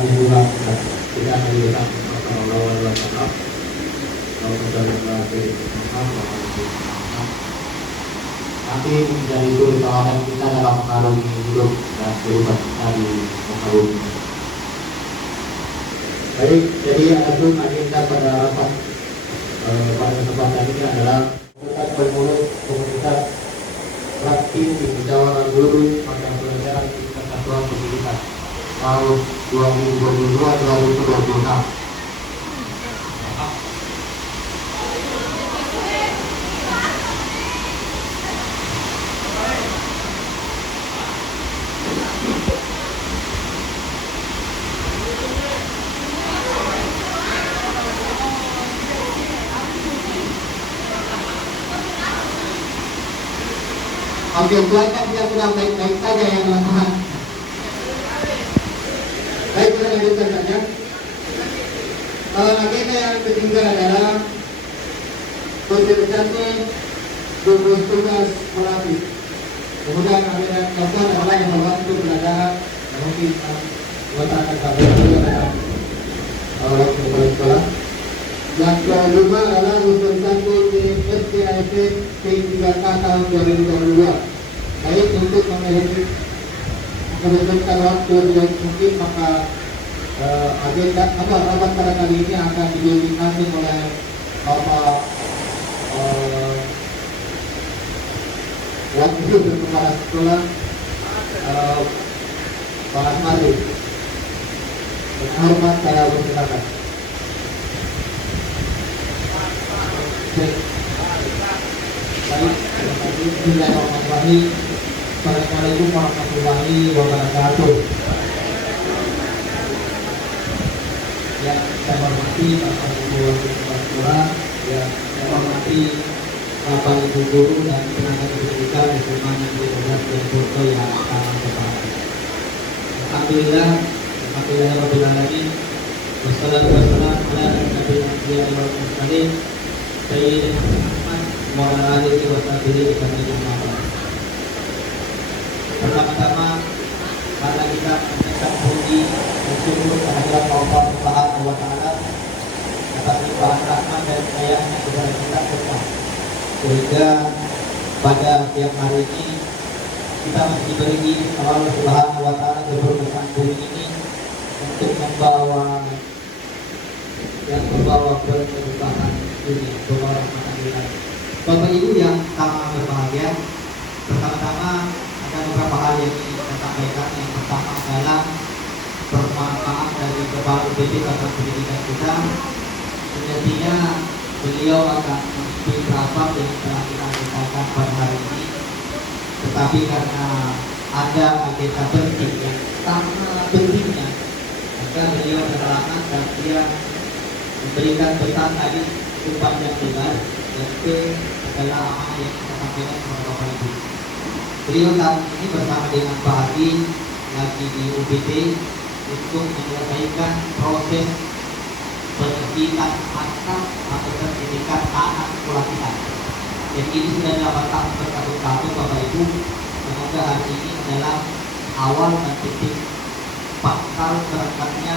dibuat tidak melihat lawan lawan kalau berjalan nanti menjadi suri tawanan kita dalam mengarungi hidup dan kehidupan kita di muka bumi. Baik, jadi adapun agenda pada rapat pada kesempatan ini adalah komunitas bermulut komunitas praktis di musyawarah guru pada pelajaran tingkat satuan pendidikan tahun 2022-2026. Oke, buatkan kita sudah baik-baik saja ya teman-teman. Baik, kita lanjutkan saja. Agenda yang ketiga adalah sosialisasi gugus tugas melatih. Kemudian agenda yang keempat adalah evaluasi pelajaran yang mungkin masyarakat kami dalam waktu sekolah. Yang kelima adalah sosialisasi STIP P3K tahun 2022. Baik, untuk menentukan waktu yang mungkin maka agenda rapat pada kali ini akan didominasi oleh Bapak Wakil Kepala Sekolah Pak Asmari. Dengan hormat saya persilakan. Baik, bismillahirrahmanirrahim. Assalamualaikum warahmatullahi wabarakatuh. Yang saya hormati Bapak Ibu Kepala Sekolah, yang saya hormati Bapak Ibu Guru dan tenaga pendidikan SMA Negeri 12 dan Boto yang akan berbahagia. Alhamdulillah, alhamdulillah alamin. Wassalatu wassalamu ala nabiyina Muhammadin sekalian. Sayyidina Muhammad wa ala alihi wa sahbihi wa sallam. Pertama-tama karena kita mengucapkan puji dan syukur kehadirat Allah Subhanahu wa taala atas limpahan rahmat dan sayangnya kepada kita semua. Sehingga pada siang hari ini kita masih diberi Allah Subhanahu wa taala keberkahan bumi ini untuk membawa keberkahan dunia, membawa rahmat ilahi. Bapak Ibu yang sama berbahagia, pertama-tama ada beberapa hal yang ingin saya sampaikan. Yang pertama adalah permohonan dari Kepala UPT Satuan Pendidikan kita. Sebenarnya beliau akan mengikuti rapat yang telah kita sampaikan pada hari ini, tetapi karena ada agenda penting yang sangat pentingnya, maka beliau berhalangan dan dia memberikan pesan tadi cukup panjang lebar, yaitu adalah amanah yang kita sampaikan kepada Bapak Ibu. Beliau saat ini bersama dengan Pak Hadi lagi di UPT untuk menyelesaikan proses pendidikan anak atau pendidikan anak sekolah kita. Dan ini sudah dapat bersatu-satu Bapak Ibu. Semoga hari ini adalah awal dan titik bakal berangkatnya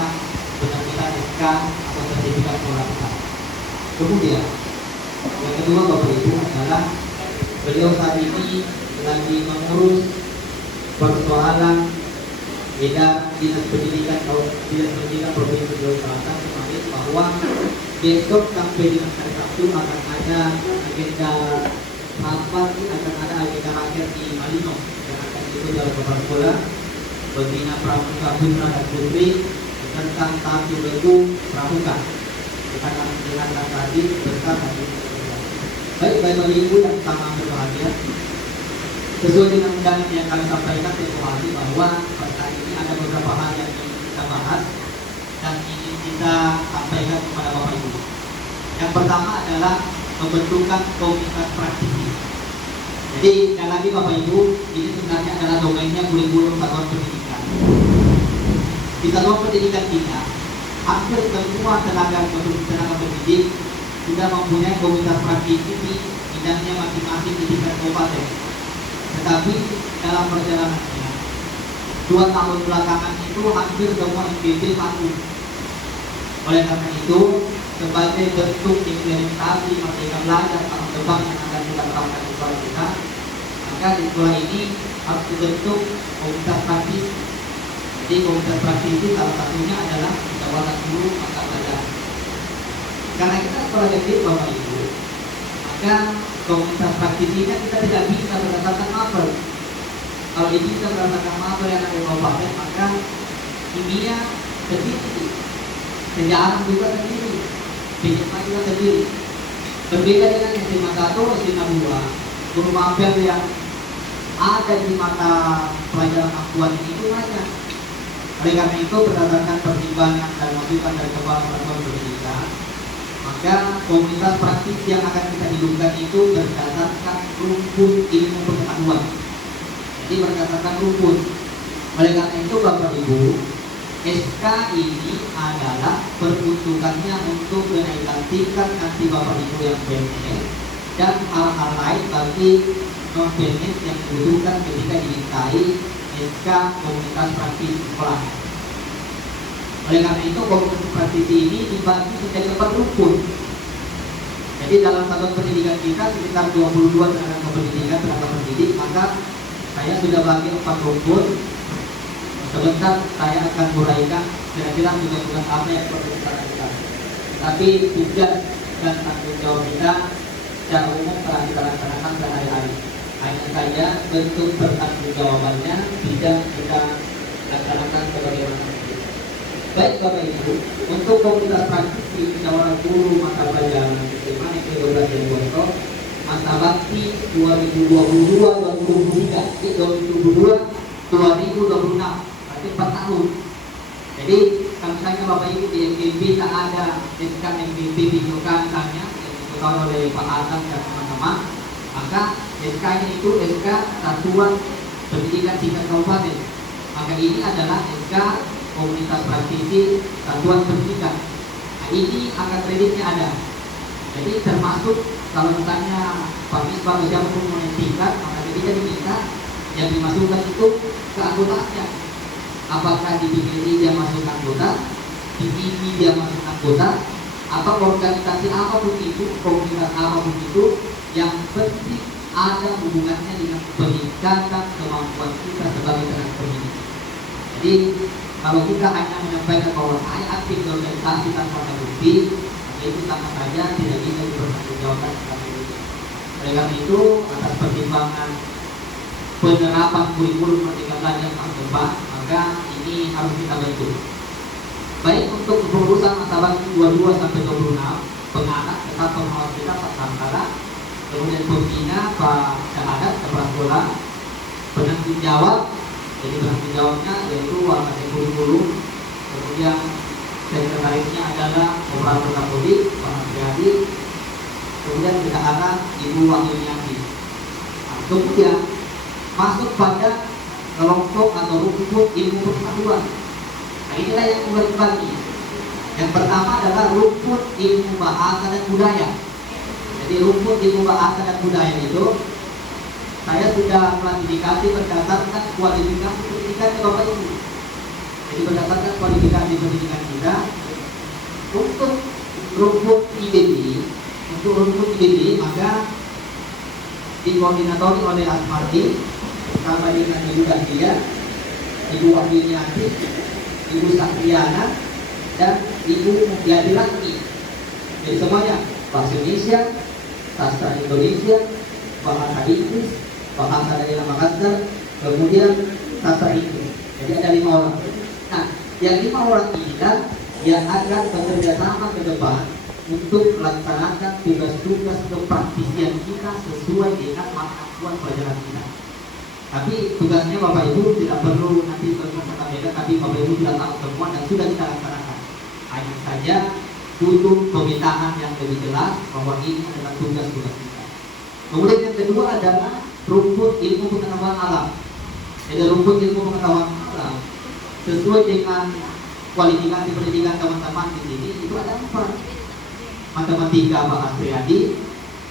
benar-benar SK atau sertifikat sekolah kita. Kemudian yang kedua Bapak Ibu adalah beliau saat ini lagi mengurus persoalan beda Dinas Pendidikan Provinsi Sulawesi Selatan kemarin bahwa besok sampai dengan hari Sabtu akan ada agenda rapat, akan ada agenda rakyat di Malino yang akan diikuti oleh kepala sekolah, pembina pramuka putra dan putri tentang satu regu pramuka. Kita akan mendengarkan tadi bersama. Baik, Bapak Ibu yang sama berbahagia, sesuai dengan undangan yang kami sampaikan informasi bahwa pada hari ini ada beberapa hal yang ingin kita bahas dan ingin kita sampaikan kepada Bapak Ibu. Yang pertama adalah pembentukan komunitas praktisi. Jadi sekali lagi Bapak Ibu, ini sebenarnya adalah domainnya kurikulum satuan pendidikan. Di satuan pendidikan kita, hampir semua tenaga pendidik sudah mempunyai komunitas praktisi di bidangnya masing-masing di tingkat kabupaten. Tetapi dalam perjalanannya 2 tahun belakangan ini itu hampir semua MPP patuh. Oleh karena itu, sebagai bentuk implementasi Merdeka Belajar tahun depan yang akan kita terapkan di sekolah kita, maka di sekolah ini harus dibentuk komunitas praktis. Jadi komunitas praktis itu salah satunya adalah musyawarah guru mata pelajaran. Karena kita sekolah kecil Bapak Ibu, maka komunitas praktis ini kita tidak bisa berdasarkan mapel. Kalau ini kita berdasarkan mapel yang ada di kabupaten, maka kimia sendiri, sejarah juga sendiri, fisika juga sendiri. Berbeda dengan SMA 1, SMA 2, guru mapel yang ada di mata pelajaran akuan itu banyak. Oleh karena itu, berdasarkan pertimbangan dan masukan dari Kepala Satuan Pendidikan, maka komunitas praktis yang akan kita hidupkan itu berdasarkan rumpun ilmu pengetahuan. Jadi berdasarkan rumpun. Oleh karena itu, Bapak Ibu, SK ini adalah peruntukannya untuk kenaikan tingkat nanti Bapak Ibu yang PNS dan hal-hal lain bagi non PNS yang dibutuhkan ketika dimintai SK komunitas praktis sekolah. Oleh karena itu, komunitas praktis ini dibagi menjadi 4 rumpun. Jadi dalam satuan pendidikan kita sekitar 22 tenaga pendidikan, tenaga pendidik, maka saya sudah bagi 4 rumpun. Sebentar saya akan uraikan kira-kira tugas-tugas apa yang perlu kita lakukan. Tapi tugas dan tanggung jawab kita secara umum telah kita laksanakan sehari-hari. Hanya saja bentuk bertanggung jawabannya tidak kita laksanakan sebagaimana. Baik Bapak Ibu, untuk komunitas praktis di musyawarah guru mata pelajaran SMA Negeri 12 Jeneponto, masa bakti 2022-2026, berarti 4 tahun. Jadi kalau misalnya Bapak Ibu di MPP tak ada SK MPP ditunjukkan misalnya yang ditunjukkan oleh Pak Adam dan teman-teman, maka SK-nya itu SK Satuan Pendidikan Tingkat Kabupaten. Maka ini adalah SK komunitas praktisi satuan pendidikan. Nah, ini angka kreditnya ada. Jadi termasuk kalau misalnya Pak Misbah atau siapapun mau tingkat, maka ketika diminta yang dimasukkan itu ke anggotanya. Apakah di BPI dia masuk anggota, di IPI dia masuk anggota, atau organisasi apapun itu, komunitas apapun itu, yang penting ada hubungannya dengan peningkatan kemampuan kita sebagai tenaga pendidik. Jadi kalau kita hanya menyampaikan bahwa saya aktif di organisasi tanpa ada bukti, maka itu sama saja tidak bisa dipertanggungjawabkan secara juridis. Oleh karena itu, atas pertimbangan penerapan kurikulum Merdeka Belajar tahun depan, maka ini harus kita bentuk. Baik untuk kepengurusan masa bakti 22 sampai 26, pengarah tetap pengawas kita Pak Santara, kemudian pembina Pak Syahadat Kepala Sekolah, penanggung jawab. Jadi penanggung jawabnya yaitu warga kurikulum, kemudian sekretarisnya adalah operator Kapodik, Pak Haryadi, kemudian kita arah Ibu Wahyuniati. Nah, kemudian masuk pada kelompok atau rumpun ilmu pengetahuan. Nah, inilah yang dibagi. Yang pertama adalah rumpun ilmu bahasa dan budaya. Jadi rumpun ilmu bahasa dan budaya itu saya sudah klasifikasi berdasarkan kualifikasi pendidikan Bapak Ibu. Jadi berdasarkan kualifikasi pendidikan kita untuk rumpun IBD, maka dikoordinatori oleh Asmardi sama dengan Ibu Dahlia, Ibu Wahyuniati, Ibu Satriana, dan Ibu Mulyadi Laki. Jadi semuanya bahasa Indonesia, sastra Indonesia, bahasa Inggris, bahasa daerah Makassar, kemudian sastra Inggris. Jadi ada 5 orang. Nah, yang 5 orang ini yang akan bekerja sama ke depan untuk melaksanakan tugas-tugas kepraktisian kita sesuai dengan mata pelajaran kita. Tapi tugasnya Bapak Ibu tidak perlu nanti berkata beda, tapi Bapak Ibu sudah tahu semua dan sudah kita laksanakan. Hanya saja butuh pemetaan yang lebih jelas bahwa ini adalah tugas-tugas kita. Kemudian yang kedua adalah rumput ilmu pengetahuan alam. Jadi rumput ilmu pengetahuan alam sesuai dengan kualifikasi pendidikan teman-teman di sini itu ada 4. Matematika Pak Asriadi,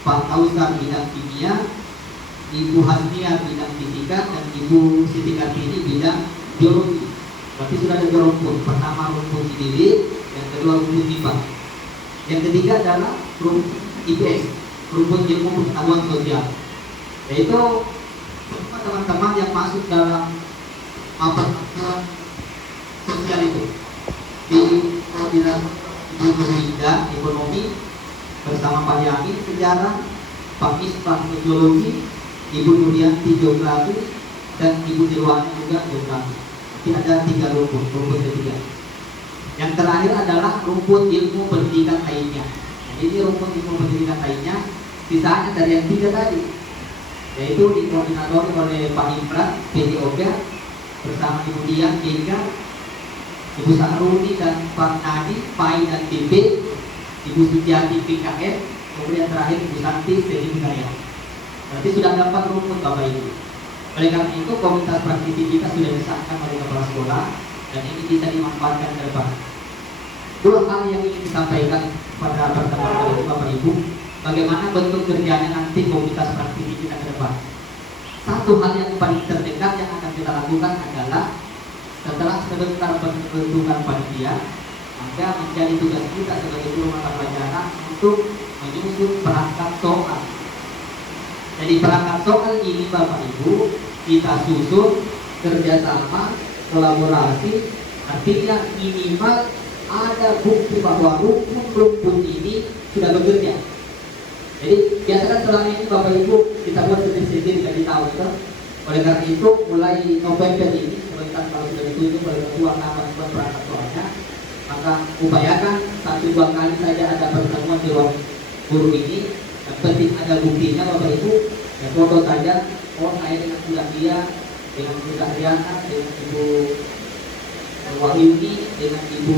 Pak Kausar bidang kimia, Ibu Hasnia bidang fisika, dan Ibu Siti Kartini bidang biologi. Berarti sudah ada dua rumpun. Pertama rumpun IDB, yang kedua rumpun IPA. Yang ketiga adalah rumpun IPS, rumpun ilmu pengetahuan sosial. Yaitu semua teman-teman yang masuk dalam pengetahuan sosial itu di koordinasi Ibu Nurida ekonomi bersama Pak Yamin sejarah, Pak Isfah sosiologi, Ibu Nurianti geografi, dan Ibu Dirwani juga geografi. Jadi ada 3 rumpun, rumpun ketiga. Yang terakhir adalah rumpun ilmu pendidikan lainnya. Jadi ini rumpun ilmu pendidikan lainnya, sisanya dari yang 3 tadi, yaitu dikoordinatori oleh Pak Imran PJOK bersama Ibu Dian Gengga, Ibu Sahruni dan Pak Nadi PAI dan TP, Ibu Suciati PKM, kemudian terakhir Ibu Santi Stedi Budaya. Berarti sudah dapat rumpun Bapak Ibu. Oleh karena itu komunitas praktisi kita sudah disahkan oleh kepala sekolah dan ini bisa dimanfaatkan ke depan. 2 hal yang ingin disampaikan pada pertemuan kali ini Bapak Ibu, bagaimana bentuk kerjanya nanti komunitas praktisi kita ke depan. Satu hal yang paling terdekat yang akan kita lakukan adalah setelah sebentar pembentukan panitia, maka menjadi tugas kita sebagai guru mata pelajaran untuk menyusun perangkat soal. Jadi perangkat soal ini Bapak Ibu kita susun kerjasama, kolaborasi, artinya minimal ada bukti bahwa rumpun ini sudah bekerja. Jadi biasakan selama ini Bapak Ibu kita buat sendiri-sendiri dari tahu itu. Oleh karena itu mulai November ini, sebentar kalau sudah ditunjuk oleh ketua kapan buat perangkat soalnya, maka upayakan 1-2 kali saja ada pertemuan di ruang guru ini. Yang penting ada buktinya Bapak Ibu, ya foto saja. Oh saya dengan sudah dia, dengan Ibu Riana, dengan Ibu Wahyuni, dengan Ibu